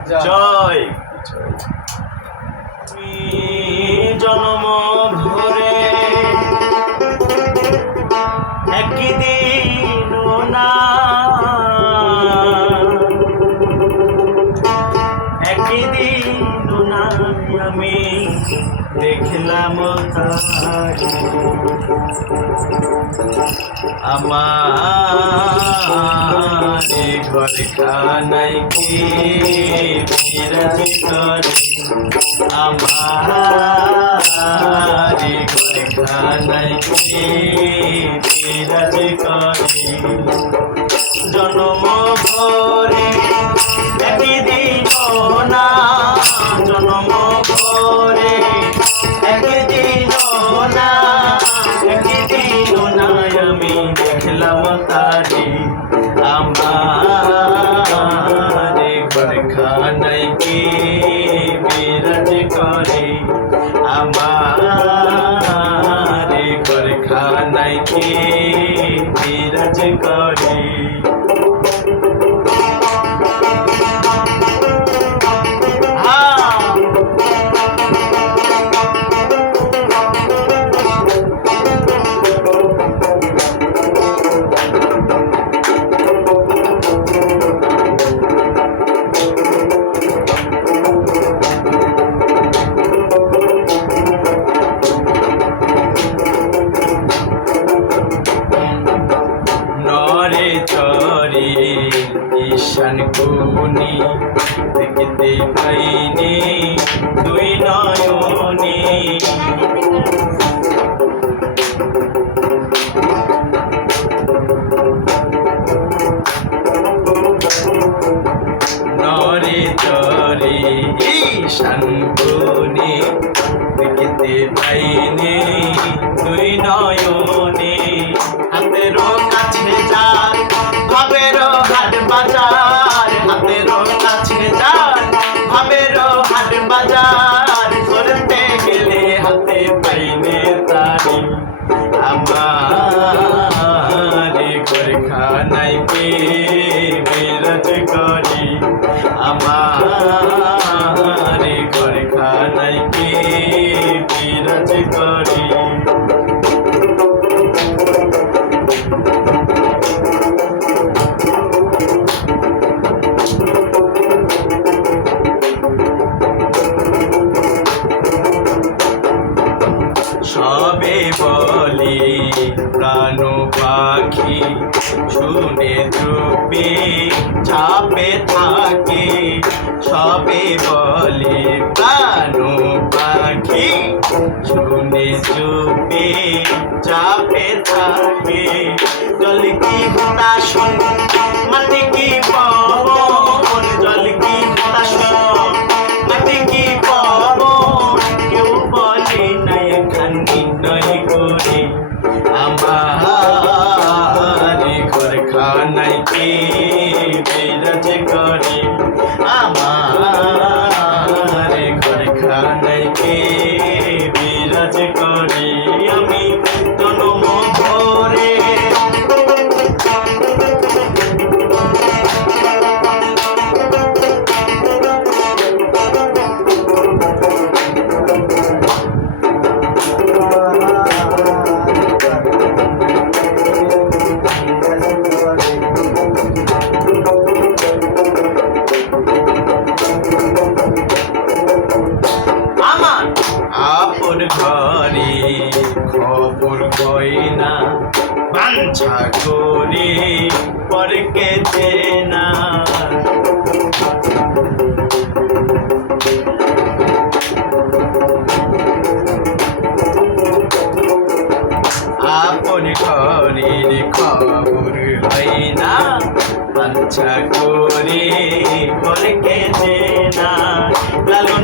জয় জনম ভরে একদিন না আমি দেখলাম আমার ঘর খানাই কি বিরাজ করে আমার ঘর খানাই কি বিরাজ করে জনম ভরে একদিন না জনম ভরে একদিন না আমি দেখলাম তারি আমার ঘর খানাই কি বিরাজ করে আমার ঘর খানাই কি বিরাজ করে ঈশান কোণে দেখতে পাইনি দুই নয়নে নরে চরে ঈশান কোণে দেখতে পাইনি দুই নয়নে হাতের কাছে যার ভাবের হাট বাজার হাতের কাছে যার ভাবের হাট বাজার করতে গেলে হাতে পাইনে তারি আমার ঘর খানাই কে বিরাজ করি আমার ঘর খানাই কে বিরাজ করি সবে বলে প্রাণ পাখি শুনে চুপে চাপে থাকে সবে বলে প্রাণ পাখি শুনে চুপে চাপে থাকে জল কি বাতাসন মাটি কি পবন জল কি বাতাসন মাটি কি পবন কেউ বলে নাই খানি নয় করে আমার ঘর খানাই কে বিরাজ করে আমার ঘর খানাই কে বিরাজ করে আমি জনম ভরে আপন ঘরে খবর গয়না বাঞ্ছা করে পরকে চেনা আপন ঘরের খবর গয়না বাঞ্ছা করে পরকে চেনা লালন